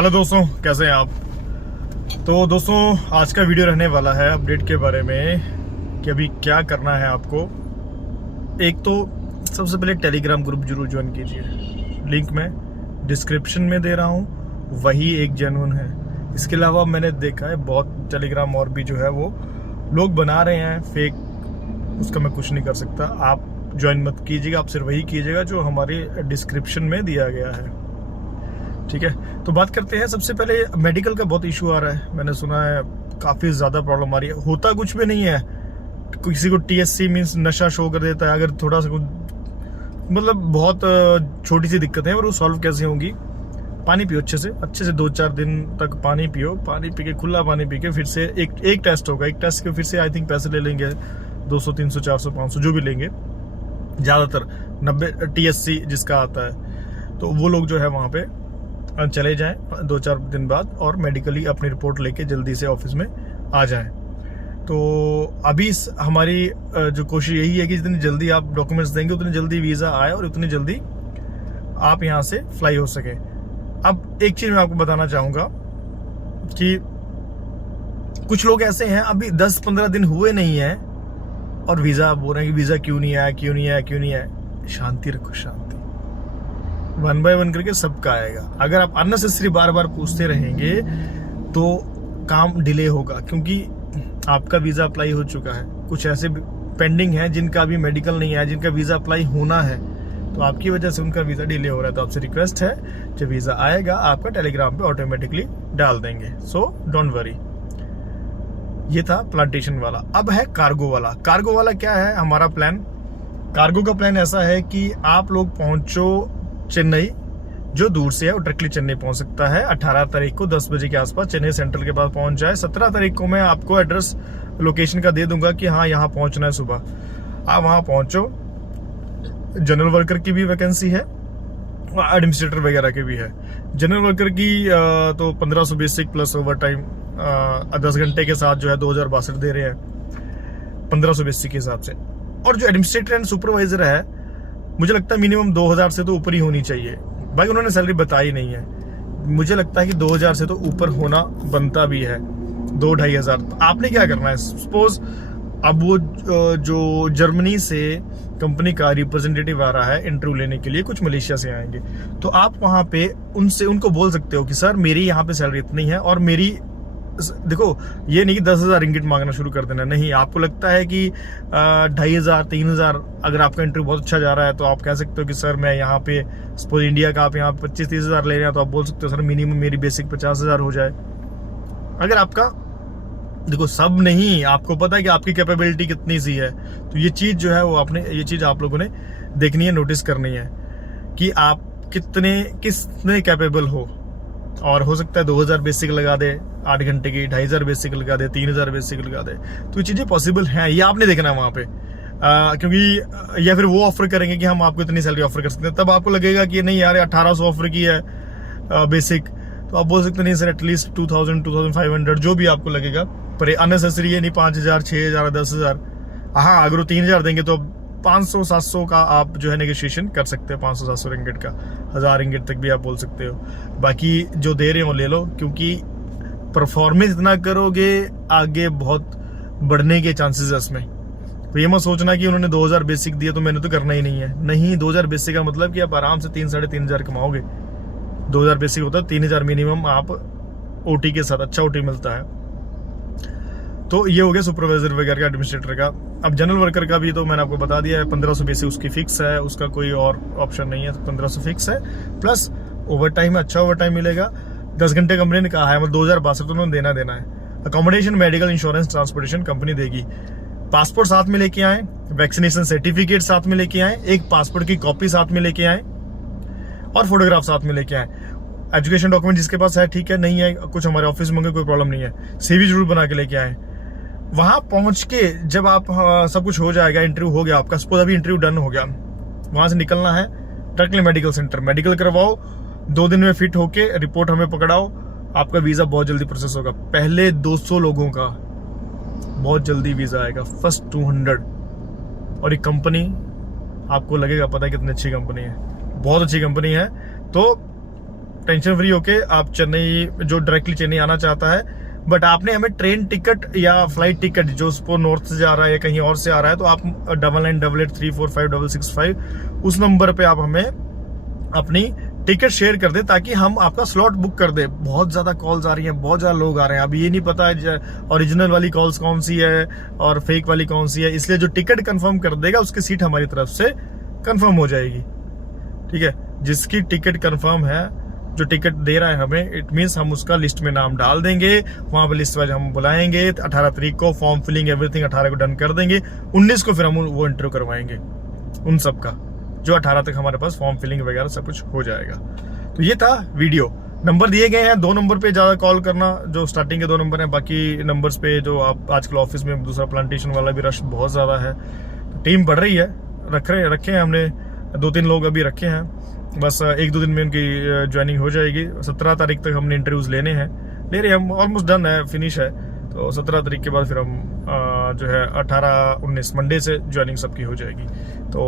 Hello दोस्तों, कैसे हैं आप। तो दोस्तों, आज का वीडियो रहने वाला है अपडेट के बारे में कि अभी क्या करना है आपको। एक तो सबसे पहले टेलीग्राम ग्रुप जरूर ज्वाइन कीजिए। लिंक मैं डिस्क्रिप्शन में दे रहा हूँ, वही एक जेन्युइन है। इसके अलावा मैंने देखा है बहुत टेलीग्राम और भी जो है वो लोग बना रहे हैं फेक, उसका मैं कुछ नहीं कर सकता। आप ज्वाइन मत कीजिएगा, आप सिर्फ वही कीजिएगा जो हमारे डिस्क्रिप्शन में दिया गया है, ठीक है। तो बात करते हैं। सबसे पहले मेडिकल का बहुत इशू आ रहा है, मैंने सुना है काफ़ी ज़्यादा प्रॉब्लम आ रही है। होता कुछ भी नहीं है, किसी को TSC मीन्स नशा शो कर देता है। अगर थोड़ा सा कुछ मतलब बहुत छोटी सी दिक्कत है, और वो सॉल्व कैसे होंगी। पानी पियो अच्छे से 2-4 दिन तक पानी पियो। पानी पी के, खुला पानी पी के फिर से एक टेस्ट होगा। एक टेस्ट के फिर से आई थिंक पैसे ले लेंगे 200, 300, 400, 500 जो भी लेंगे, ज़्यादातर 90 TSC जिसका आता है। तो वो लोग जो है वहाँ पे चले जाएं 2-4 दिन बाद, और मेडिकली अपनी रिपोर्ट लेके जल्दी से ऑफिस में आ जाएं। तो अभी हमारी जो कोशिश यही है कि जितनी जल्दी आप डॉक्यूमेंट्स देंगे उतनी जल्दी वीज़ा आए और उतनी जल्दी आप यहाँ से फ्लाई हो सके। अब एक चीज़ मैं आपको बताना चाहूँगा कि कुछ लोग ऐसे हैं, अभी 10-15 दिन हुए नहीं हैं और वीज़ा बोल रहे हैं कि वीज़ा क्यों नहीं आया। शांति रखो, शांति। 1 by 1 करके सबका आएगा। अगर आप अननेसेसरी बार बार पूछते रहेंगे तो काम डिले होगा, क्योंकि आपका वीज़ा अप्लाई हो चुका है। कुछ ऐसे पेंडिंग हैं जिनका अभी मेडिकल नहीं आया, जिनका वीज़ा अप्लाई होना है, तो आपकी वजह से उनका वीज़ा डिले हो रहा है। तो आपसे रिक्वेस्ट है, जब वीज़ा आएगा आपका टेलीग्राम पे ऑटोमेटिकली डाल देंगे, सो डोंट वरी। ये था प्लांटेशन वाला। अब है कार्गो वाला। कार्गो वाला क्या है हमारा प्लान? कार्गो का प्लान ऐसा है कि आप लोग पहुंचो चेन्नई, जो दूर से है वो डायरेक्टली चेन्नई पहुंच सकता है। 18 तारीख को 10 बजे के आसपास चेन्नई सेंट्रल के पास पहुंच जाए। 17 तारीख को मैं आपको एड्रेस लोकेशन का दे दूंगा कि हाँ यहाँ पहुंचना है सुबह। आप वहाँ पहुंचो। जनरल वर्कर की भी वैकेंसी है, एडमिनिस्ट्रेटर वगैरह की भी है। जनरल वर्कर की तो 1500 बेसिक प्लस ओवर टाइम 10 घंटे के साथ जो है 2062 दे रहे हैं 1500 बेसिक के हिसाब से। और जो एडमिनिस्ट्रेटर एंड सुपरवाइजर है, मुझे लगता है मिनिमम 2000 से तो ऊपर ही होनी चाहिए। भाई उन्होंने सैलरी बताई नहीं है, मुझे लगता है कि 2000 से तो ऊपर होना बनता भी है। 2-2.5 हजार। आपने क्या करना है, सपोज अब वो जो जर्मनी से कंपनी का रिप्रेजेंटेटिव आ रहा है इंटरव्यू लेने के लिए, कुछ मलेशिया से आएंगे, तो आप वहां पे उनको बोल सकते हो कि सर मेरी यहाँ पे सैलरी इतनी है, और मेरी देखो ये नहीं कि 10,000 रिंगिट मांगना शुरू कर देना। नहीं, आपको लगता है कि 2,500, 3,000 अगर आपका इंटरव्यू बहुत अच्छा जा रहा है तो आप कह सकते हो कि सर मैं यहाँ पे सपोज इंडिया का आप यहाँ 25-30 हजार ले रहे हैं, तो आप बोल सकते हो सर मिनिमम मेरी बेसिक 50,000 हो जाए। अगर आपका देखो सब नहीं, आपको पता है कि आपकी कैपेबिलिटी कितनी सी है, तो ये चीज जो है वो ये चीज आप लोगों ने देखनी है, नोटिस करनी है कि आप कितने कैपेबल हो। और हो सकता है 2000 बेसिक लगा दे 8 घंटे की, 2,500 बेसिक लगा दे, 3,000 बेसिक लगा दे, तो ये चीजें पॉसिबल हैं। ये आपने देखना है वहां पे, क्योंकि या फिर वो ऑफर करेंगे कि हम आपको इतनी सैलरी ऑफर कर सकते हैं, तब आपको लगेगा कि नहीं यार 1800 ऑफर की है बेसिक, तो आप बोल सकते नहीं सर एटलीस्ट 2000, 2500 जो भी आपको लगेगा। पर अननेसेसरी है नहीं 5,000, 6,000, 10,000। हाँ, अगर वो 3,000 देंगे तो 500-700 का आप जो है नेगोशिएशन कर सकते हैं। 500-700 रिंगिट का, 1000 रिंगिट तक भी आप बोल सकते हो। बाकी जो दे रहे हो ले लो, क्योंकि परफॉर्मेंस इतना करोगे आगे बहुत बढ़ने के चांसेस है इसमें। तो ये मत सोचना कि उन्होंने 2000 बेसिक दिया तो मैंने तो करना ही नहीं है। नहीं, 2000 बेसिक का मतलब कि आप आराम से 3-3,500 कमाओगे। 2000 बेसिक होता है, 3,000 मिनिमम आप OT के साथ, अच्छा OT मिलता है। तो ये हो गया सुपरवाइजर वगैरह का, एडमिनिस्ट्रेटर का। अब जनरल वर्कर का भी तो मैंने आपको बता दिया है, 1500 बेसिक उसकी फिक्स है, उसका कोई और ऑप्शन नहीं है, 1500 फिक्स है। प्लस ओवर टाइम, अच्छा ओवर टाइम मिलेगा। 10 घंटे कंपनी ने कहा है, मतलब 2062 तो उन्होंने देना है। Accommodation, medical, insurance, transportation company देगी। पासपोर्ट साथ में लेके आए, वैक्सीनेशन सर्टिफिकेट साथ में लेके आए, एक पासपोर्ट की कॉपी साथ में लेके आए, और फोटोग्राफ साथ में लेके आए। एजुकेशन डॉक्यूमेंट जिसके पास है ठीक है, नहीं है कुछ हमारे ऑफिस में कोई प्रॉब्लम नहीं है। CV जरूर बना के लेके आए। वहां पहुंच के जब आप सब कुछ हो जाएगा, इंटरव्यू हो गया आपका, सपोज अभी इंटरव्यू डन हो गया, वहां से निकलना है डायरेक्टली मेडिकल सेंटर, मेडिकल करवाओ, 2 दिन में फिट होके रिपोर्ट हमें पकड़ाओ, आपका वीजा बहुत जल्दी प्रोसेस होगा। पहले 200 लोगों का बहुत जल्दी वीजा आएगा, फर्स्ट 200। और एक कंपनी आपको लगेगा पता है कितनी अच्छी कंपनी है, बहुत अच्छी कंपनी है। तो टेंशन फ्री होके आप चेन्नई, जो डायरेक्टली चेन्नई आना चाहता है, बट आपने हमें ट्रेन टिकट या फ्लाइट टिकट जो स्पो नॉर्थ से जा रहा है या कहीं और से आ रहा है, तो आप 9988345665 उस नंबर पे आप हमें अपनी टिकट शेयर कर दे, ताकि हम आपका स्लॉट बुक कर दे। बहुत ज्यादा कॉल्स आ रही हैं, बहुत ज्यादा लोग आ रहे हैं, अभी ये नहीं पता है ओरिजिनल वाली कॉल्स कौन सी है और फेक वाली कौन सी है, इसलिए जो टिकट कंफर्म कर देगा उसकी सीट हमारी तरफ से कंफर्म हो जाएगी। ठीक है, जिसकी टिकट कंफर्म है, जो टिकट दे रहा है हमें, इट मीन्स हम उसका लिस्ट में नाम डाल देंगे, वहां पर लिस्ट वाइज हम बुलाएंगे। 18 तारीख को फॉर्म फिलिंग एवरीथिंग 18 को डन कर देंगे, 19 को फिर हम वो इंटरव्यू करवाएंगे उन सब का, जो 18 तक हमारे पास फॉर्म फिलिंग वगैरह सब कुछ हो जाएगा। तो ये था वीडियो। नंबर दिए गए हैं, 2 नंबर पे ज्यादा कॉल करना, जो स्टार्टिंग के 2 नंबर हैं, बाकी नंबर्स पे जो आप आजकल ऑफिस में दूसरा प्लांटेशन वाला भी रश बहुत ज्यादा है, तो टीम बढ़ रही है, रखे हैं हमने 2-3 लोग अभी रखे हैं, बस 1-2 दिन में उनकी ज्वाइनिंग हो जाएगी। 17 तारीख तक हमने इंटरव्यूज ले रहे हैं, हम ऑलमोस्ट डन है, फिनिश है। तो 17 तारीख के बाद फिर हम जो है 18-19 मंडे से ज्वाइनिंग सबकी हो जाएगी, तो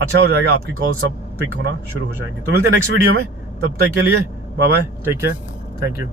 अच्छा हो जाएगा, आपकी कॉल सब पिक होना शुरू हो जाएंगी। तो मिलते हैं नेक्स्ट वीडियो में, तब तक के लिए bye bye, take care, thank you.